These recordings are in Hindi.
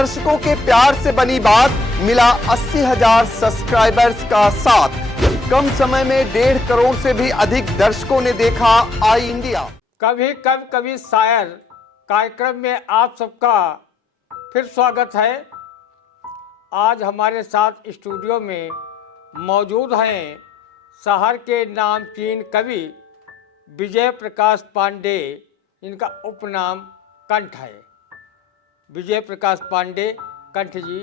दर्शकों के प्यार से बनी बात, मिला 80,000 सब्सक्राइबर्स का साथ। कम समय में 1.5 करोड़ से भी अधिक दर्शकों ने देखा आई इंडिया। कभी कब कभी शायर कार्यक्रम में आप सबका फिर स्वागत है। आज हमारे साथ स्टूडियो में मौजूद हैं शहर के नामचीन कवि विजय प्रकाश पांडे। इनका उपनाम कंठ है। विजय प्रकाश पांडे कंठ जी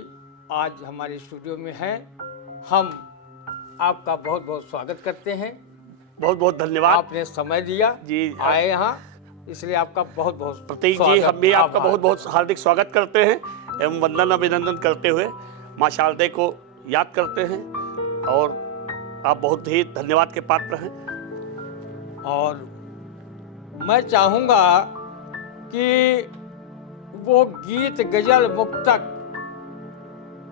आज हमारे स्टूडियो में हैं। हम आपका बहुत बहुत स्वागत करते हैं। बहुत बहुत धन्यवाद। आपने समय दिया जी आए यहाँ, इसलिए आपका बहुत बहुत प्रतीक जी, हम भी आपका बहुत बहुत हार्दिक स्वागत करते हैं एवं वंदन अभिनंदन करते हुए माँ शारदे को याद करते हैं और आप बहुत ही धन्यवाद के पात्र हैं। और मैं चाहूँगा कि वो गीत, गजल, मुक्तक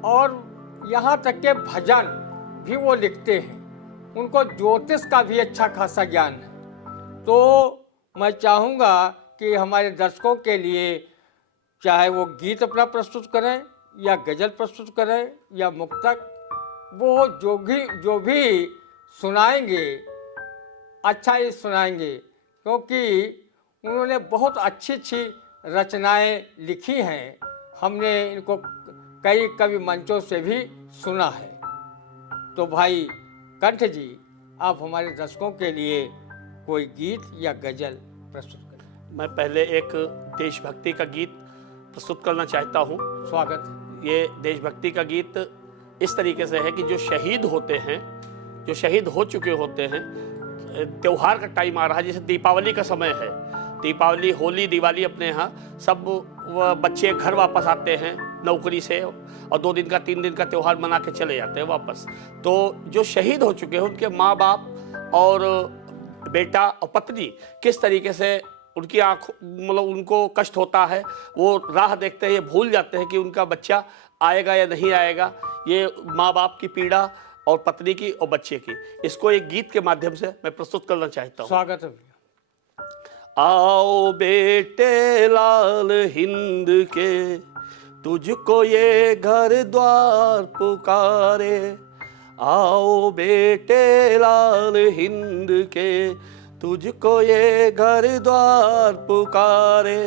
और यहाँ तक के भजन भी वो लिखते हैं। उनको ज्योतिष का भी अच्छा खासा ज्ञान है। तो मैं चाहूँगा कि हमारे दर्शकों के लिए चाहे वो गीत अपना प्रस्तुत करें या गजल प्रस्तुत करें या मुक्तक, वो जो भी सुनाएंगे अच्छा ही सुनाएंगे, क्योंकि उन्होंने बहुत अच्छी अच्छी रचनाएं लिखी हैं। हमने इनको कई कवि मंचों से भी सुना है। तो भाई कंठ जी, आप हमारे दर्शकों के लिए कोई गीत या गजल प्रस्तुत करें। मैं पहले एक देशभक्ति का गीत प्रस्तुत करना चाहता हूँ। स्वागत। ये देशभक्ति का गीत इस तरीके से है कि जो शहीद होते हैं, जो शहीद हो चुके होते हैं, त्योहार का टाइम आ रहा है, जैसे दीपावली का समय है। दीपावली, होली, दिवाली अपने यहाँ सब बच्चे घर वापस आते हैं नौकरी से और 2 दिन का 3 दिन का त्यौहार मना के चले जाते हैं वापस। तो जो शहीद हो चुके हैं उनके माँ बाप और बेटा और पत्नी किस तरीके से उनकी आँख, मतलब उनको कष्ट होता है, वो राह देखते हैं, ये भूल जाते हैं कि उनका बच्चा आएगा या नहीं आएगा। ये माँ बाप की पीड़ा और पत्नी की और बच्चे की, इसको एक गीत के माध्यम से मैं प्रस्तुत करना चाहता हूँ। स्वागत है। आओ बेटे लाल हिंद के, तुझको ये घर द्वार पुकारे। आओ बेटे लाल हिंद के, तुझको ये घर द्वार पुकारे।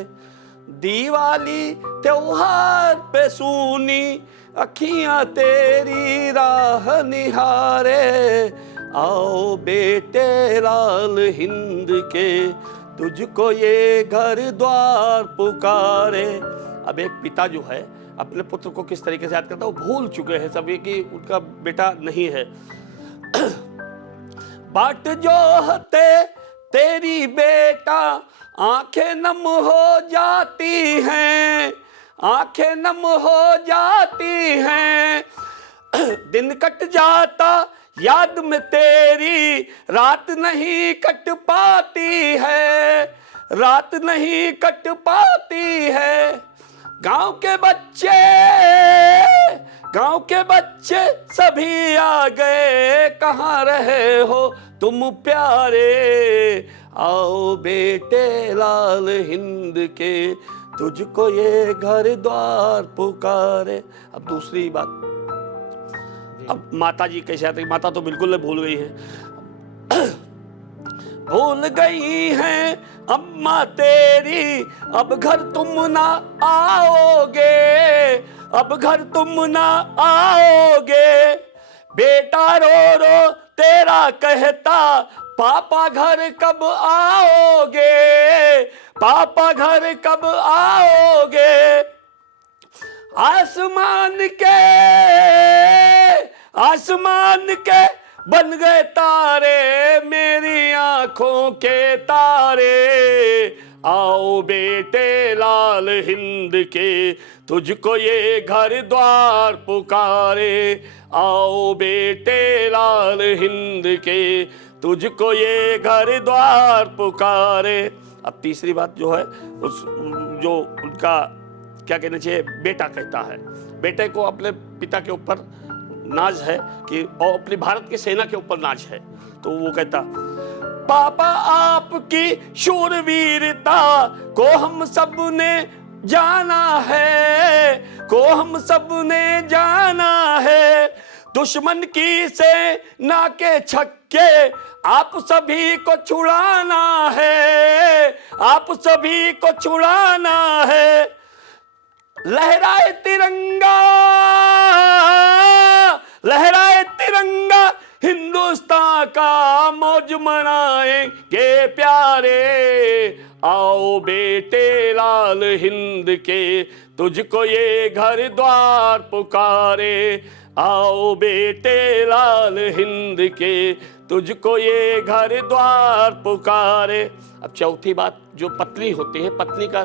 दिवाली त्योहार पे सूनी अखियां तेरी राह निहारे। आओ बेटे लाल हिंद के, तुझको ये घर द्वार पुकारे। अब एक पिता जो है अपने पुत्र को किस तरीके से याद करता है, वो भूल चुके हैं सभी कि उनका बेटा नहीं है। बाट जो हते तेरी बेटा, आंखें नम हो जाती हैं, आंखें नम हो जाती हैं। दिन कट जाता याद में तेरी, रात नहीं कट पाती है, रात नहीं कट पाती है। गांव के बच्चे सभी आ गए, कहाँ रहे हो तुम प्यारे। आओ बेटे लाल हिंद के, तुझको ये घर द्वार पुकारे। अब दूसरी बात, अब माता जी कैसे आते, माता तो बिल्कुल भूल गई है। भूल गई हैं अम्मा तेरी, अब घर तुम ना आओगे, अब घर तुम ना आओगे। बेटा रो रो तेरा कहता, पापा घर कब आओगे, पापा घर कब आओगे। आसमान के बन गए तारे, मेरी आंखों के तारे। आओ बेटे लाल हिंद के, तुझको ये घर द्वार पुकारे। आओ बेटे लाल हिंद के, तुझको ये घर द्वार पुकारे। अब तीसरी बात जो है, उस जो उनका क्या कहना चाहिए, बेटा कहता है, बेटे को अपने पिता के ऊपर नाज है कि, और अपनी भारत की सेना के ऊपर नाज है। तो वो कहता, पापा आपकी शूरवीरता को हम सब ने जाना है, को हम सब ने जाना है। दुश्मन की सेना के छक्के आप सभी को छुड़ाना है, आप सभी को छुड़ाना है। लहराए तिरंगा, लहराए तिरंगा, हिंदुस्तान का मौज मनाएंगे प्यारे। आओ बेटे लाल हिंद के, तुझको ये घर द्वार पुकारे। आओ बेटे लाल हिंद के, तुझको ये घर द्वार पुकारे। अब चौथी बात, जो पत्नी होती है, पत्नी का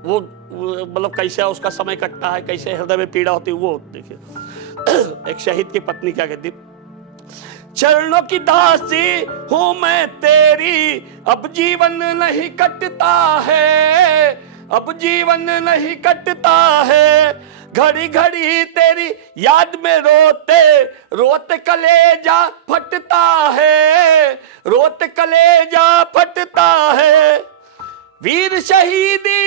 वो मतलब कैसे उसका समय कटता है, कैसे हृदय में पीड़ा होती है, वो देखिए। एक शहीद की पत्नी क्या कहती, चरणों की दासी हूं मैं तेरी, अब जीवन नहीं कटता है, अब जीवन नहीं कटता है। घड़ी घड़ी तेरी याद में रोते रोते कलेजा फटता है, रोते कलेजा फटता है। वीर शहीदी,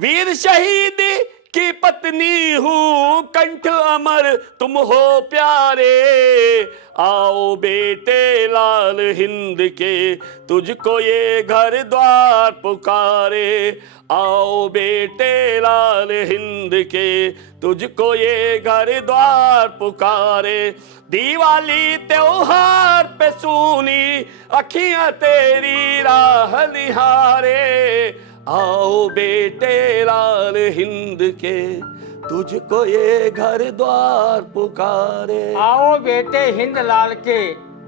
वीर शहीदी की पत्नी हूँ, कंठ अमर तुम हो प्यारे। आओ बेटे लाल हिंद के, तुझको ये घर द्वार पुकारे। आओ बेटे लाल हिंद के, तुझको ये घर द्वार पुकारे। दिवाली त्योहार पे सुनी अखियां तेरी राह निहारे। आओ बेटे लाल हिंद के, तुझको ये घर द्वार पुकारे। आओ बेटे हिंद लाल के,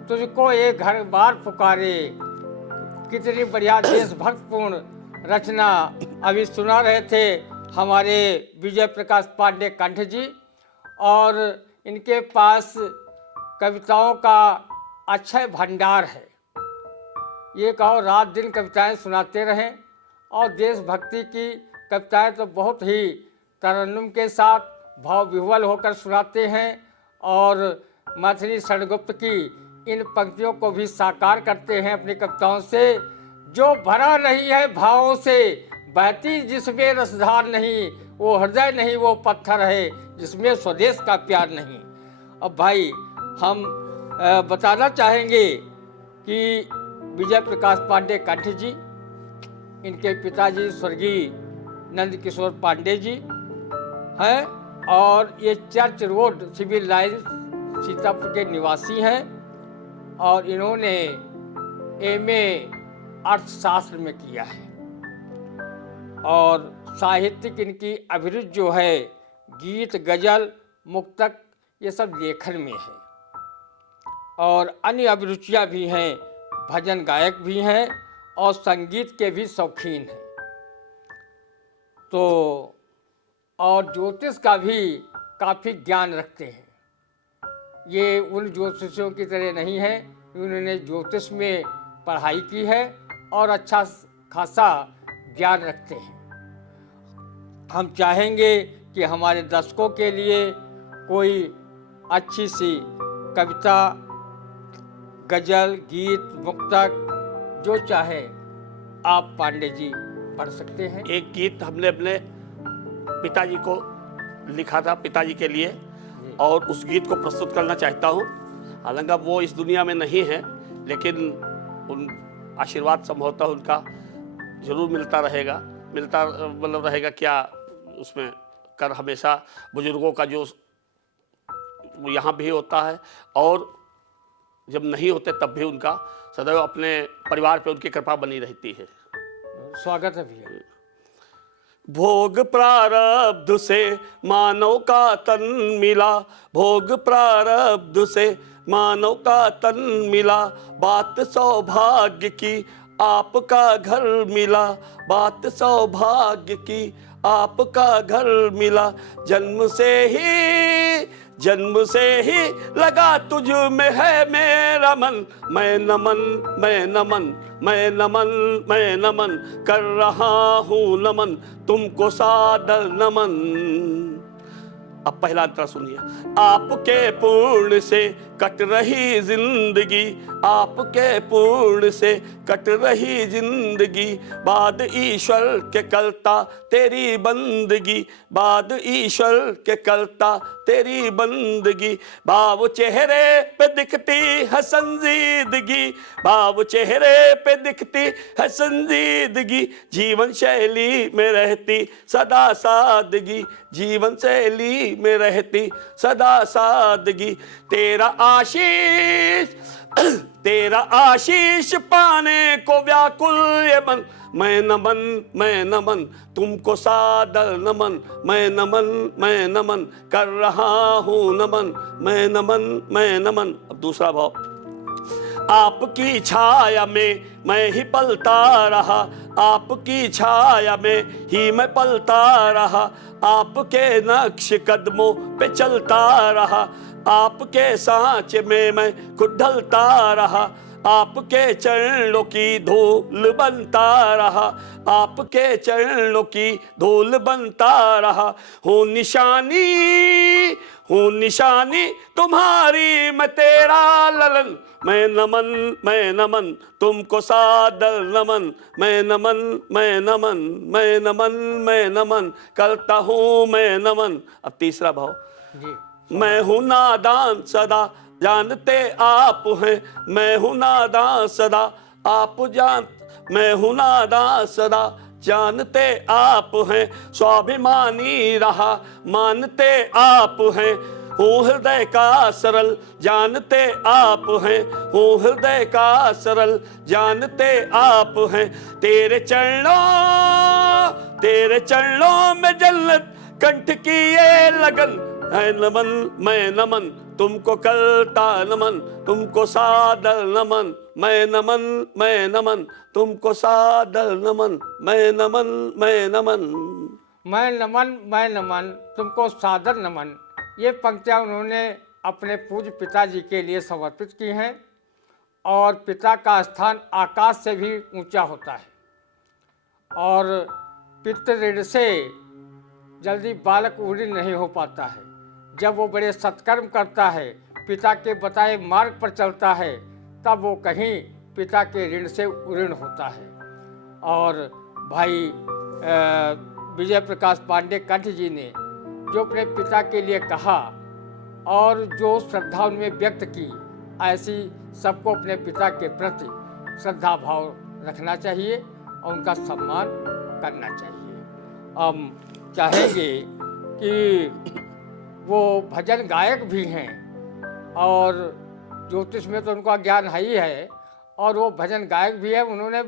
तुझको ये घर द्वार पुकारे। कितनी बढ़िया देशभक्तपूर्ण रचना अभी सुना रहे थे हमारे विजय प्रकाश पांडे कंठ जी। और इनके पास कविताओं का अक्षय भंडार है। ये कहो रात दिन कविताएं सुनाते रहें। और देशभक्ति की कविताएं तो बहुत ही तरन्नुम के साथ भाव विह्वल होकर सुनाते हैं। और मैथिली षडगुप्त की इन पंक्तियों को भी साकार करते हैं अपनी कविताओं से। जो भरा नहीं है भावों से, बहती जिसमें रसधार नहीं, वो हृदय नहीं वो पत्थर है, जिसमें स्वदेश का प्यार नहीं। अब भाई हम बताना चाहेंगे कि विजय प्रकाश पांडे कंठ जी, इनके पिताजी स्वर्गीय नंद किशोर पांडे जी हैं। और ये church road civil lines Sitapur के निवासी हैं। और इन्होंने एमए अर्थशास्त्र में किया है। और साहित्यिक इनकी अभिरुचि जो है, गीत, गजल, मुक्तक, ये सब लेखन में है। और अन्य अभिरुचियाँ भी हैं, भजन गायक भी हैं और संगीत के भी शौकीन हैं। तो और ज्योतिष का भी काफ़ी ज्ञान रखते हैं। ये उन ज्योतिषियों की तरह नहीं है, उन्होंने ज्योतिष में पढ़ाई की है और अच्छा खासा ज्ञान रखते हैं। हम चाहेंगे कि हमारे दर्शकों के लिए कोई अच्छी सी कविता, गजल, गीत, मुक्तक जो चाहे आप पांडे जी पढ़ सकते हैं। एक गीत हमने अपने पिताजी को लिखा था, पिताजी के लिए, और उस गीत को प्रस्तुत करना चाहता हूँ। हालांकि अब वो इस दुनिया में नहीं है, लेकिन उन आशीर्वाद संभवतः उनका जरूर मिलता रहेगा, मिलता मतलब रहेगा क्या उसमें कर। हमेशा बुजुर्गों का जो यहाँ भी होता है, और जब नहीं होते तब भी उनका सदैव अपने परिवार पे उनकी कृपा बनी रहती है। स्वागत है भैया। भोग प्रारब्ध से मानव का तन मिला, भोग प्रारब्ध से मानव का तन मिला। बात सौभाग्य की आपका घर मिला, बात सौभाग्य की आपका घर मिला। जन्म से ही लगा तुझ में है मेरा मन। मैं नमन मैं नमन मैं नमन मैं नमन कर रहा हूँ नमन, तुमको सादर नमन। अब पहला अंतरा सुनिए। आपके पूर्ण से कट रही जिंदगी, आपके पूर्ण से कट रही जिंदगी, बाद ईश्वर के करता तेरी बंदगी, बाद ईश्वर के करता तेरी बंदगी, भाव चेहरे पे दिखती है संजीदगी, भाव चेहरे पे दिखती है संजीदगी, जीवन शैली में रहती सदा सादगी, जीवन शैली में रहती सदा सादगी, तेरा आशीष तेरा आशीष पाने को व्याकुल ये मन, मैं नमन तुमको सादर नमन, मैं नमन कर रहा हूँ नमन, मैं नमन। अब दूसरा भाव। आपकी छाया में मैं ही पलता रहा, आपकी छाया में ही मैं पलता रहा, आपके नक्श कदमों पे चलता रहा, आपके सांचे में मैं खुद ढलता रहा, आपके चरणों की धूल बनता रहा, आपके चरणों की धूल बनता रहा, हूँ निशानी तुम्हारी मैं तेरा ललन, मैं नमन तुमको सादर नमन, मैं नमन करता हूँ मैं नमन। अब तीसरा भाव जी। मैं हूँ नादान सदा जानते आप हैं, मैं हूँ नादान सदा आप जान, मैं हूँ नादान सदा जानते आप हैं, स्वाभिमानी रहा मानते आप हैं, हूँ हृदय का सरल जानते आप हैं, हूँ हृदय का सरल जानते आप हैं, तेरे चरणों में जन्नत कंठ की ये लगन है, नमन मैं नमन तुमको करता नमन, तुमको सादर नमन, मैं नमन तुमको सादर नमन, मैं नमन तुमको सादर नमन। ये पंक्तियाँ उन्होंने अपने पूज्य पिताजी के लिए समर्पित की हैं। और पिता का स्थान आकाश से भी ऊंचा होता है, और पितृ ऋण से जल्दी बालक उड़ी नहीं हो पाता है। जब वो बड़े सत्कर्म करता है, पिता के बताए मार्ग पर चलता है, तब वो कहीं पिता के ऋण से ऋण होता है। और भाई विजय प्रकाश पांडे कंठ जी ने जो अपने पिता के लिए कहा और जो श्रद्धा उनमें व्यक्त की, ऐसी सबको अपने पिता के प्रति श्रद्धा भाव रखना चाहिए और उनका सम्मान करना चाहिए। हम चाहेंगे कि वो भजन गायक भी हैं, और ज्योतिष में तो उनका ज्ञान है ही है, और वो भजन गायक भी है। उन्होंने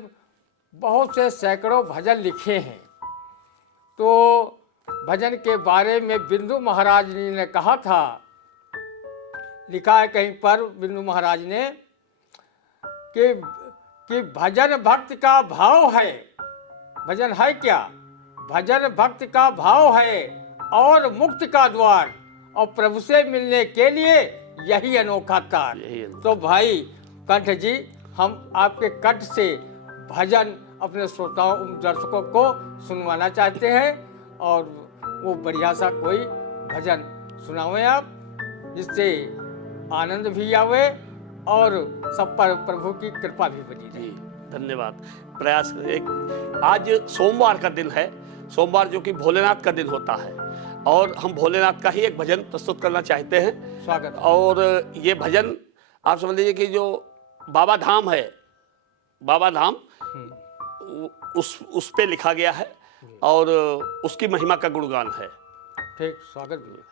बहुत से सैकड़ों भजन लिखे हैं। तो भजन के बारे में बिंदु महाराज जी ने कहा था, लिखा है कहीं पर बिंदु महाराज ने कि भजन भक्ति का भाव है। भजन है क्या? भजन भक्ति का भाव है और मुक्ति का द्वार, और प्रभु से मिलने के लिए यही अनोखा तार। तो भाई कंठ जी, हम आपके कंठ से भजन अपने श्रोताओं दर्शकों को सुनवाना चाहते हैं, और वो बढ़िया सा कोई भजन सुनावें आप, जिससे आनंद भी आवे और सब पर प्रभु की कृपा भी बनी रहे। धन्यवाद। प्रयास एक आज सोमवार का दिन है, सोमवार जो कि भोलेनाथ का दिन होता है, और हम भोलेनाथ का ही एक भजन प्रस्तुत करना चाहते हैं। स्वागत। और ये भजन आप समझ लीजिए कि जो बाबा धाम है, बाबा धाम उस पे लिखा गया है और उसकी महिमा का गुणगान है। ठीक, स्वागत भी।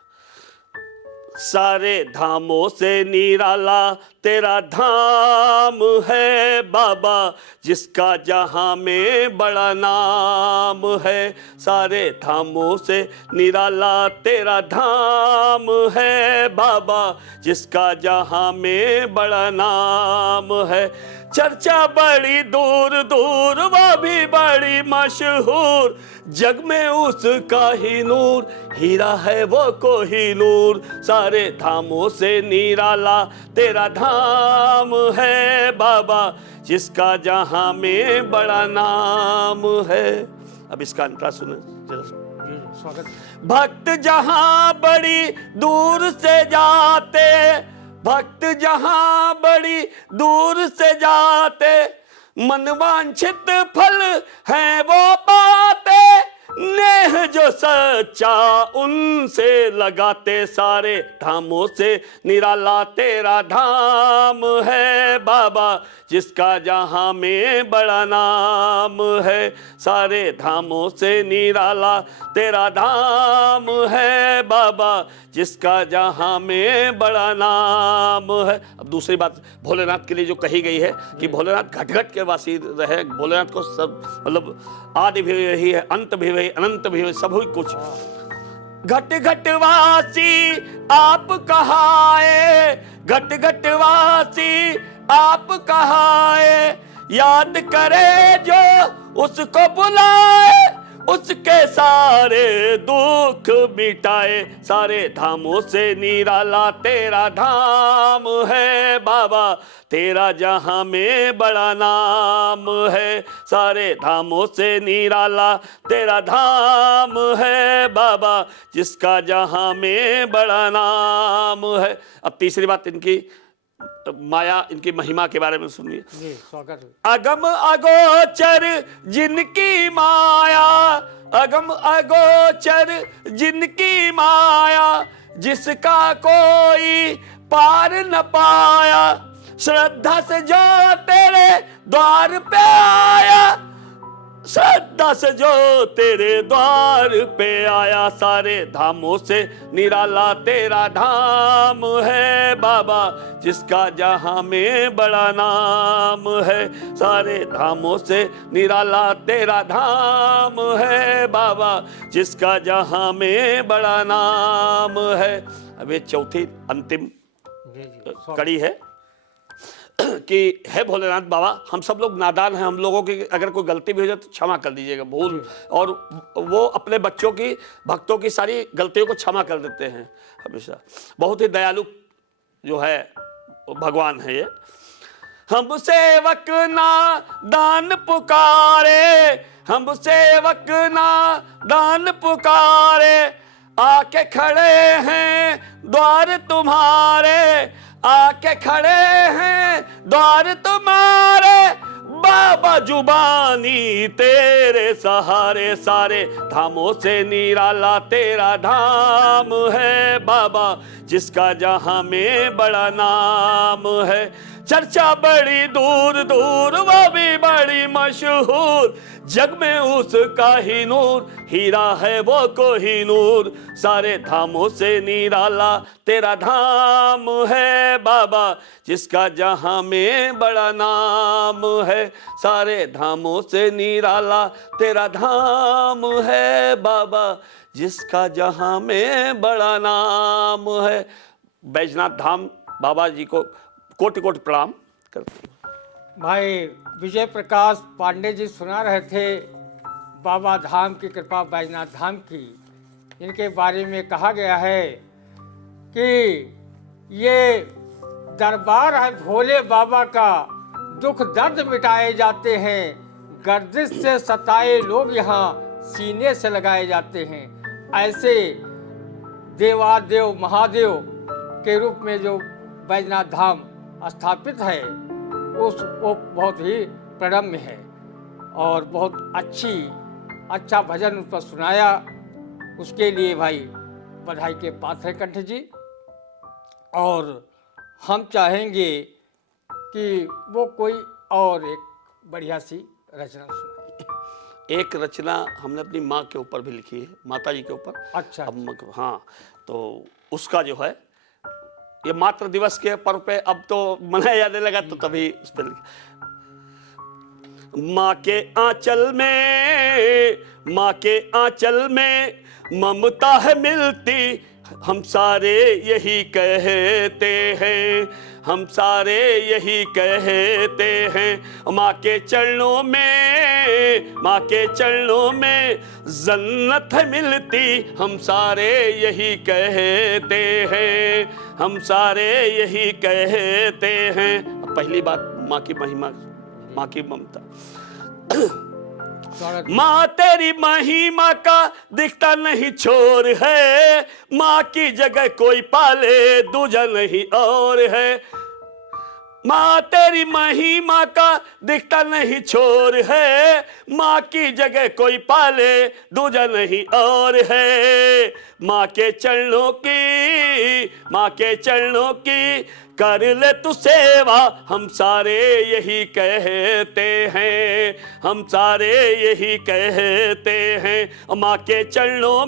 सारे धामों से निराला तेरा धाम है बाबा, जिसका जहां में बड़ा नाम है। सारे धामों से निराला तेरा धाम है बाबा, जिसका जहां में बड़ा नाम है। चर्चा बड़ी दूर दूर, वो भी बड़ी मशहूर, जग में उसका ही नूर, हीरा है वो कोहिनूर। सारे धामों से निराला तेरा धाम है बाबा, जिसका जहां में बड़ा नाम है। अब इसका अंतरा सुने जरा। स्वागत। भक्त जहां बड़ी दूर से जाते, भक्त जहां बड़ी दूर से जाते, मनवांछित फल है वो पाते, नेह जो सच्चा उनसे लगाते, सारे धामों से निराला तेरा धाम है बाबा, जिसका जहां में बड़ा नाम है, सारे धामों से निराला तेरा धाम है बाबा, जिसका जहां में बड़ा नाम है। अब दूसरी बात भोलेनाथ के लिए जो कही गई है कि भोलेनाथ घट घट के वासी रहे, भोलेनाथ को सब मतलब आदि भी वही है, अंत भी वही, अनंत भी वही, सब ही कुछ। घट घट वासी आप कहाए, घट घट वासी आप कहाए, याद करे जो उसको बुलाए, उसके सारे दुख मिटाए, सारे धामों से निराला तेरा धाम है बाबा, तेरा जहां में बड़ा नाम है, सारे धामों से निराला तेरा धाम है बाबा, जिसका जहां में बड़ा नाम है। अब तीसरी बात इनकी माया, इनकी महिमा के बारे में सुनिए। जी, स्वागत है। अगम अगोचर जिनकी माया, अगम अगोचर जिनकी माया, जिसका कोई पार न पाया, श्रद्धा से जो तेरे द्वार पे आया, श्रद्धा से जो तेरे द्वार पे आया, सारे धामों से निराला तेरा धाम है बाबा, जिसका जहां में बड़ा नाम है, सारे धामों से निराला तेरा धाम है बाबा, जिसका जहां में बड़ा नाम है। अब ये चौथी अंतिम कड़ी है कि हे भोलेनाथ बाबा, हम सब लोग नादान हैं, हम लोगों की अगर कोई गलती भी हो जाए तो क्षमा कर दीजिएगा, भूल, और वो अपने बच्चों की, भक्तों की सारी गलतियों को क्षमा कर देते हैं हमेशा। बहुत ही दयालु जो है भगवान है ये। हम सेवक ना दान पुकारे, हम सेवक ना दान पुकारे, आके खड़े हैं द्वार तुम्हारे, आके खड़े हैं द्वार तुम्हारे, बाबा जुबानी तेरे सहारे, सारे धामों से निराला तेरा धाम है बाबा, जिसका जहां में बड़ा नाम है, चर्चा बड़ी दूर दूर वो भी बड़ी मशहूर, जग में उसका ही नूर, हीरा है वो कोहिनूर, सारे धामों से निराला तेरा धाम है बाबा, जिसका जहां में बड़ा नाम है, सारे धामों से निराला तेरा धाम है बाबा, जिसका जहां में बड़ा नाम है। बैजनाथ धाम बाबा जी को कोटि कोटि प्रणाम करते हैं। भाई विजय प्रकाश पांडे जी सुना रहे थे बाबा धाम की कृपा, बैजनाथ धाम की। इनके बारे में कहा गया है कि ये दरबार है भोले बाबा का, दुख दर्द मिटाए जाते हैं, गर्दिश से सताए लोग यहाँ सीने से लगाए जाते हैं। ऐसे देवादेव महादेव के रूप में जो बैजनाथ धाम स्थापित है वो बहुत ही प्रणम्य है, और बहुत अच्छा भजन उस पर सुनाया, उसके लिए भाई बधाई के पात्र हैं कंठ जी। और हम चाहेंगे कि वो कोई और एक बढ़िया सी रचना सुनाए। एक रचना हमने अपनी माँ के ऊपर भी लिखी है, माता जी के ऊपर। अच्छा। हाँ, तो उसका जो है ये मातृ दिवस के पर्व पे अब तो मनाया जाने लगा, तो तभी उस पर माँ के आंचल में, माँ के आंचल में ममता है मिलती, हम सारे यही कहते हैं, हम सारे यही कहते हैं, माँ के चरणों में, माँ के चरणों में जन्नत है मिलती, हम सारे यही कहते हैं, हम सारे यही कहते हैं। पहली बात माँ की महिमा, माँ की ममता। माँ तेरी महिमा का दिखता नहीं छोर है, माँ की जगह कोई पाले दूजा नहीं और है। माँ तेरी महिमा का दिखता नहीं छोर है, माँ की जगह कोई पाले दूजा नहीं और है। माँ के चरणों की कर ले तू सेवा, हम सारे यही कहते हैं, हम सारे यही कहते हैं। माँ के चरणों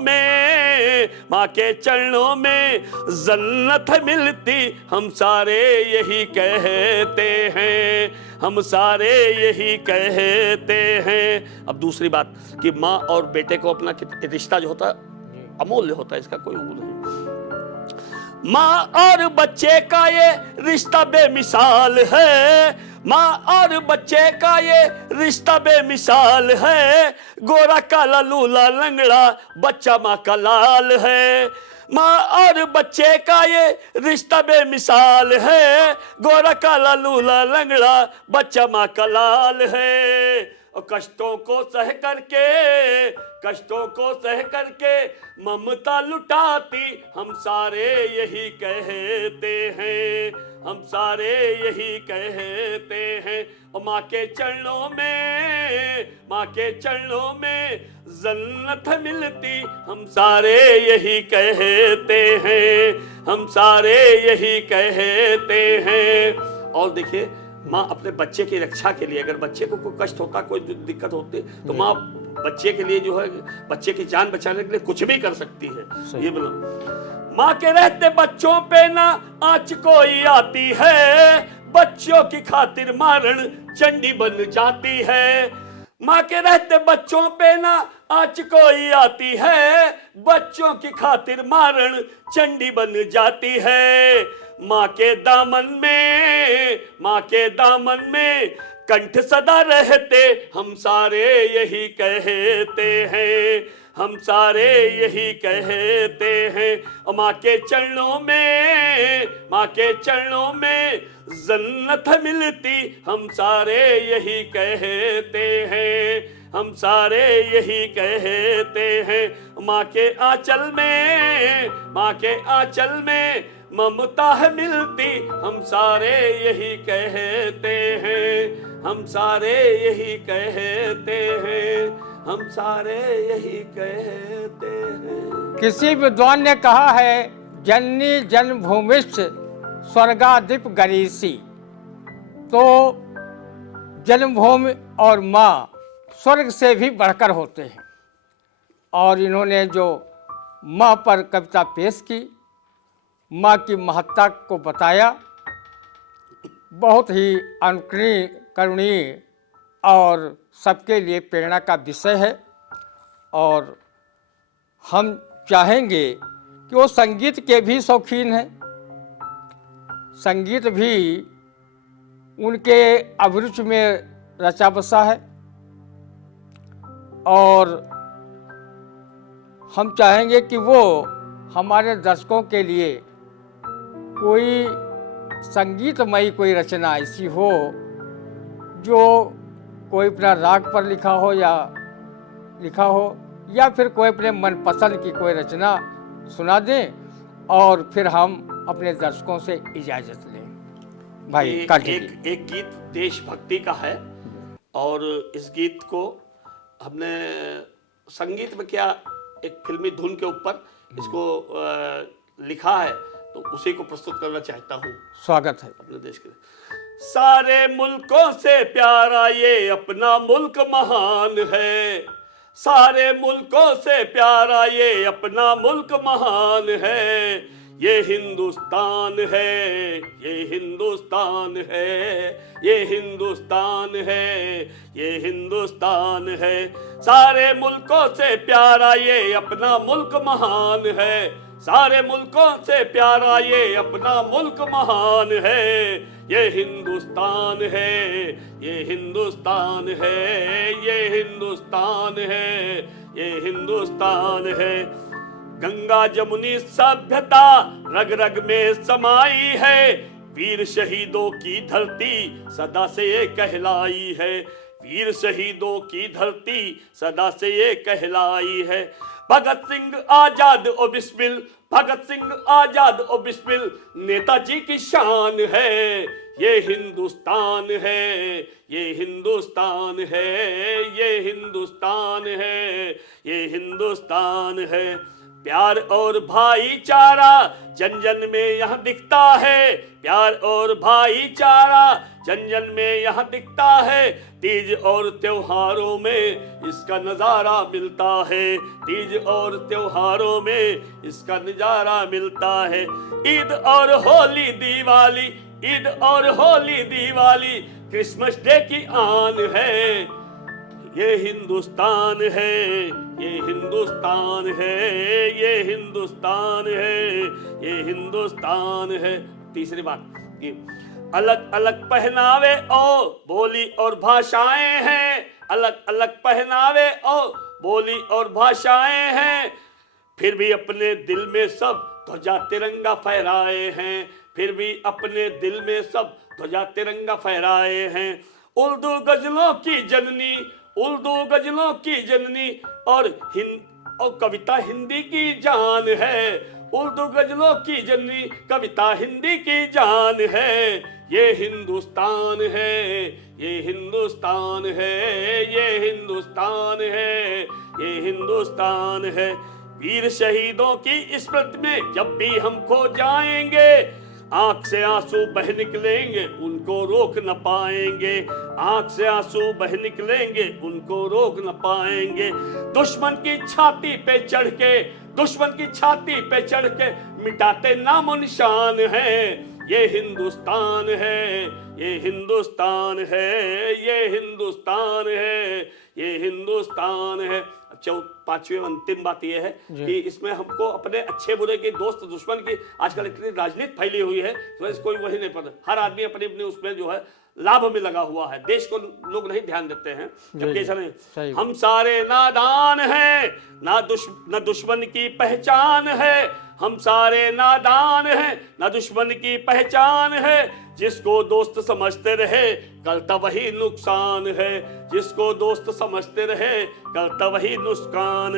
में जन्नत मिलती, हम सारे यही कहते हैं, हम सारे यही कहते हैं। अब दूसरी बात कि माँ और बेटे को अपना रिश्ता जो होता है अमूल्य होता है, इसका कोई वो नहीं। माँ और बच्चे का ये रिश्ता बेमिसाल है, माँ और बच्चे का ये रिश्ता बेमिसाल है। गोरा काला लूला लंगड़ा बच्चा माँ का लाल है। माँ और बच्चे का ये रिश्ता बेमिसाल है, गोरा काला लूला लंगड़ा बच्चा माँ का लाल है। और कष्टों को सह करके ममता लुटाती, हम सारे यही कहते हैं, हम सारे यही कहते हैं। और माँ के चरणों में जन्नत मिलती, हम सारे यही कहते हैं, हम सारे यही कहते हैं। और देखिए माँ अपने बच्चे की रक्षा के लिए, अगर बच्चे को कोई कष्ट होता, कोई दिक्कत होती, तो माँ बच्चे के लिए जो है, बच्चे की जान बचाने के लिए कुछ भी कर सकती है। ये बोलो, माँ के रहते बच्चों पे ना आँच कोई आती है, बच्चों की खातिर मारण चंडी बन जाती है। माँ के रहते बच्चों पे ना आँच कोई आती है, बच्चों की खातिर मारण चंडी बन जाती है। माँ के दामन में कंठ सदा रहते, हम सारे यही कहते हैं, हम सारे यही कहते हैं। और माँ के चरणों में जन्नत मिलती, हम सारे यही कहते हैं, हम सारे यही कहते हैं। माँ के आंचल में ममता है मिलती, हम सारे यही कहते हैं, हम सारे यही कहते हैं, हम सारे यही कहते हैं। किसी विद्वान ने कहा है, जननी जन्मभूमिश्च स्वर्गाधिप गरीसी। तो जन्मभूमि और माँ स्वर्ग से भी बढ़कर होते हैं। और इन्होंने जो माँ पर कविता पेश की, माँ की महत्ता को बताया, बहुत ही अनुकरणीय, करुणीय और सबके लिए प्रेरणा का विषय है। और हम चाहेंगे कि वो संगीत के भी शौकीन हैं, संगीत भी उनके अभिरुचि में रचा बसा है। और हम चाहेंगे कि वो हमारे दर्शकों के लिए कोई संगीतमयी कोई रचना ऐसी हो जो कोई अपना राग पर लिखा हो या फिर कोई अपने मनपसंद की कोई रचना सुना दें, और फिर हम अपने दर्शकों से इजाज़त लें। भाई एक गीत देशभक्ति का है, और इस गीत को हमने संगीत में क्या एक फिल्मी धुन के ऊपर इसको लिखा है, तो उसी को प्रस्तुत करना चाहता हूँ। स्वागत है अपने देश के। सारे मुल्कों से प्यारा ये अपना मुल्क महान है, सारे मुल्कों से प्यारा ये अपना मुल्क महान है। ये हिंदुस्तान है, ये हिंदुस्तान है, ये हिंदुस्तान है, ये हिंदुस्तान है। सारे मुल्कों से प्यारा ये अपना मुल्क महान है, सारे मुल्कों से प्यारा ये अपना मुल्क महान है। ये हिंदुस्तान है, ये हिंदुस्तान है, ये हिंदुस्तान है, ये हिंदुस्तान है। गंगा जमुनी सभ्यता रग रग में समाई है, वीर शहीदों की धरती सदा से कहलाई है। वीर शहीदों की धरती सदा से ये कहलाई है। भगत सिंह आजाद ओ बिस्मिल, भगत सिंह आजाद ओ बिस्मिल, नेताजी की शान है। ये हिंदुस्तान है, ये हिंदुस्तान है, ये हिंदुस्तान है, ये हिंदुस्तान है। प्यार और भाईचारा जन जन में यहाँ दिखता है, प्यार और भाईचारा जन जन में यहाँ दिखता है। तीज और त्योहारों में इसका नज़ारा मिलता है, तीज और त्योहारों में इसका नज़ारा मिलता है। ईद और होली दिवाली, ईद और होली दिवाली, क्रिसमस डे की आन है। ये हिंदुस्तान है, ये हिंदुस्तान है, ये हिंदुस्तान है, ये हिंदुस्तान है। तीसरी बात कि अलग अलग पहनावे और बोली और भाषाएं हैं, अलग अलग पहनावे और बोली और भाषाएं हैं, फिर भी अपने दिल में सब ध्वजा तिरंगा फहराए हैं, फिर भी अपने दिल में सब ध्वजा तिरंगा फहराए हैं। उर्दू गजलों की जननी, उर्दू गजलों की जननी और कविता हिंदी की जान है। उर्दू गजलों की जननी, कविता हिंदी की जान है। ये हिंदुस्तान है, ये हिंदुस्तान है, ये हिंदुस्तान है, ये हिंदुस्तान है। वीर शहीदों की स्मृति में जब भी हम खो जाएंगे, आंख से आंसू बह निकलेंगे, उनको रोक न पाएंगे। आंख से आंसू बह निकलेंगे, उनको रोक न पाएंगे। दुश्मन की छाती पे चढ़ के, दुश्मन की छाती पे चढ़ के मिटाते नामो निशान है। ये हिंदुस्तान है, ये हिंदुस्तान है, ये हिंदुस्तान है, ये हिंदुस्तान है। पांचवी अंतिम बात यह है कि इसमें हमको अपने अच्छे बुरे की, दोस्त दुश्मन की, आजकल इतनी राजनीति फैली हुई है, तो कोई वही नहीं पता। हर आदमी अपनी अपनी उसमें जो है लाभ में लगा हुआ है, देश को लोग नहीं ध्यान देते हैं। जबकि ऐसा नहीं, हम सारे नादान हैं, ना दुश्मन की पहचान है। हम सारे नादान हैं, ना दुश्मन की पहचान है। जिसको दोस्त समझते रहे करता वही नुकसान है, जिसको दोस्त समझते रहे करता वही नुकसान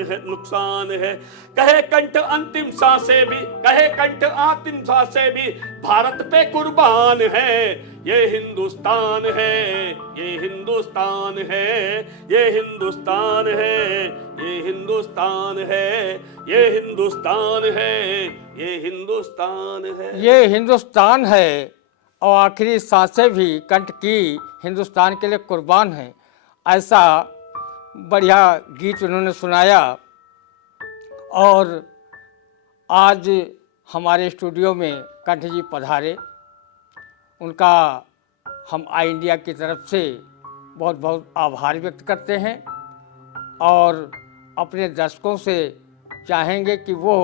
है। कहे कंठ अंतिम सांसें भी, कहे कंठ अंतिम सांसें भी भारत पे कुर्बान है। ये हिंदुस्तान है, ये हिंदुस्तान है, ये हिंदुस्तान है, ये हिंदुस्तान है, ये हिंदुस्तान है, ये हिंदुस्तान है, ये हिंदुस्तान है और आखिरी सांसें भी कंठ की हिंदुस्तान के लिए कुर्बान हैं। ऐसा बढ़िया गीत उन्होंने सुनाया। और आज हमारे स्टूडियो में कंठ जी पधारे, उनका हम आई इंडिया की तरफ से बहुत बहुत आभार व्यक्त करते हैं और अपने दर्शकों से चाहेंगे कि वो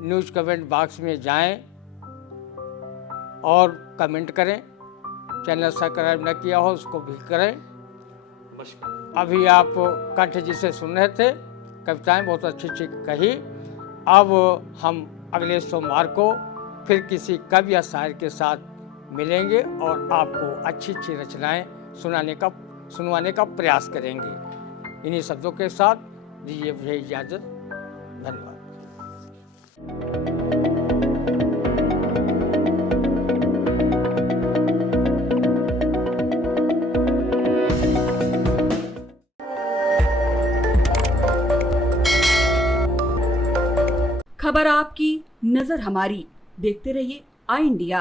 न्यूज़ कमेंट बॉक्स में जाएं और कमेंट करें। चैनल सब्सक्राइब न किया हो उसको भी करें। अभी आप कंठ जी से सुन रहे थे, कविताएं बहुत अच्छी अच्छी कही। अब हम अगले सोमवार को फिर किसी कवि या शायर के साथ मिलेंगे और आपको अच्छी अच्छी रचनाएं सुनवाने का प्रयास करेंगे। इन्हीं शब्दों के साथ दीजिए मुझे इजाज़त। धन्यवाद। खबर आपकी, नजर हमारी। देखते रहिए आई इंडिया।